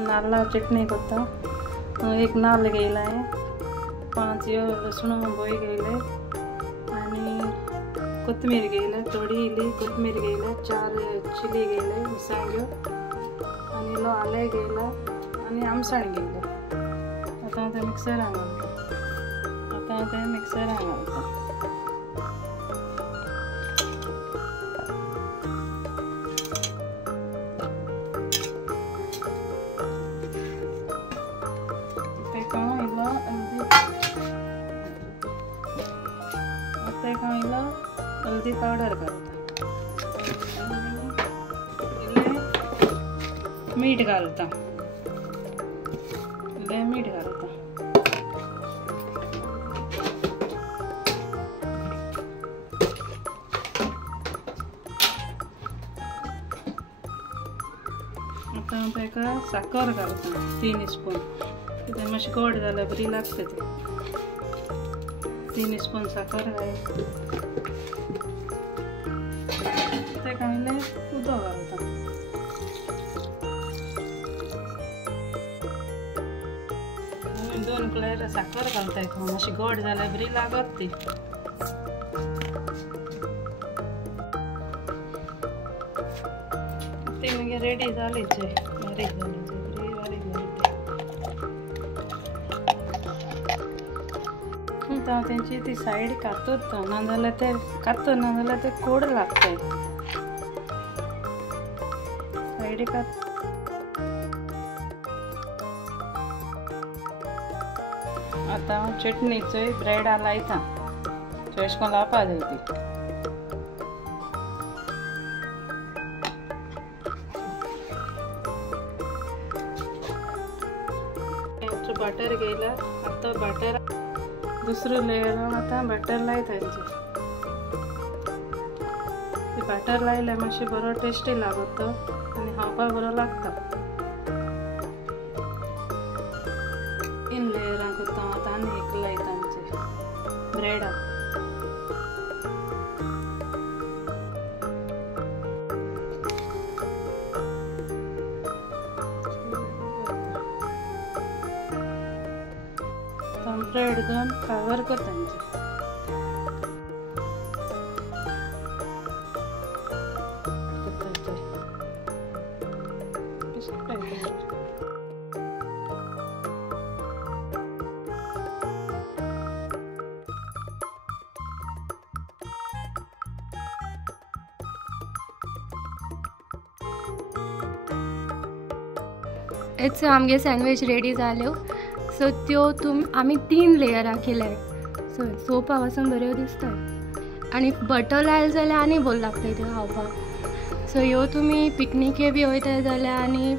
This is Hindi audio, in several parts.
नाल्ला चटणी करता। एक नाल्ल घेयलाय, 5 लसूण बोय घेयले आणि कोथमीर घेयला, थोडी इली कोथमीर घेयला, 4 चिली घेयले मिरसांग्यो आणि इल्लो आले घेयला आणि आमसाण घेयला। आता ते मिक्सरान घालता। हल्दी पावडर घालता, मीठ घालता, मीठ घालता। आता ताका साखर घालता 3 स्पून, कित्याक मातशें गोड जाल्यार बरी लागता ती। 3 स्पून साखर घालता, ताका उदक घालता। दोन कळ्यार साखर घालता, मातशी गोड जाल्यार बरी लागत ती। ती मागीर रेडी जालीच, बारीक जाली बरी बारीक जाली। आता तेंची ती सायड कातूत, नाजाल्यार ते कातून नाजाल्यार ते कोड लागताय सायडी कात। आता चटणीचो ब्रेड लायता, अशें करून लावपा जाय ती। बटर घेयला, आता बटर दुसरो लेयर आता बटर लायता बटर लायल्यार मातशें बरो टेस्टी लागत आनी खावपाक बरो लागता। 3 लेयरां करता, आता आनी एक लायता ब्रेडाक। ब्रेड घेवन कवर करता इट्स आमगे सँडविच रेडी जाल्यो। सो त्यो आमी 3 लेयरां केल्याय, सो चोवपाक वचून बऱ्यो दिसता आनी बटर लायले जाल्यार आनी बरो लागता त्यो खावपाक। सो ह्यो तुमी पिकनिके बी वयताय जाल्यार आनी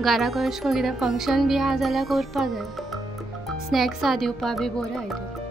घरा अशें करून कितें फंक्शन बी आहा जाल्यार करपा जाय, स्नॅक्सां दिवपा बी बऱ्यो आहाय त्यो।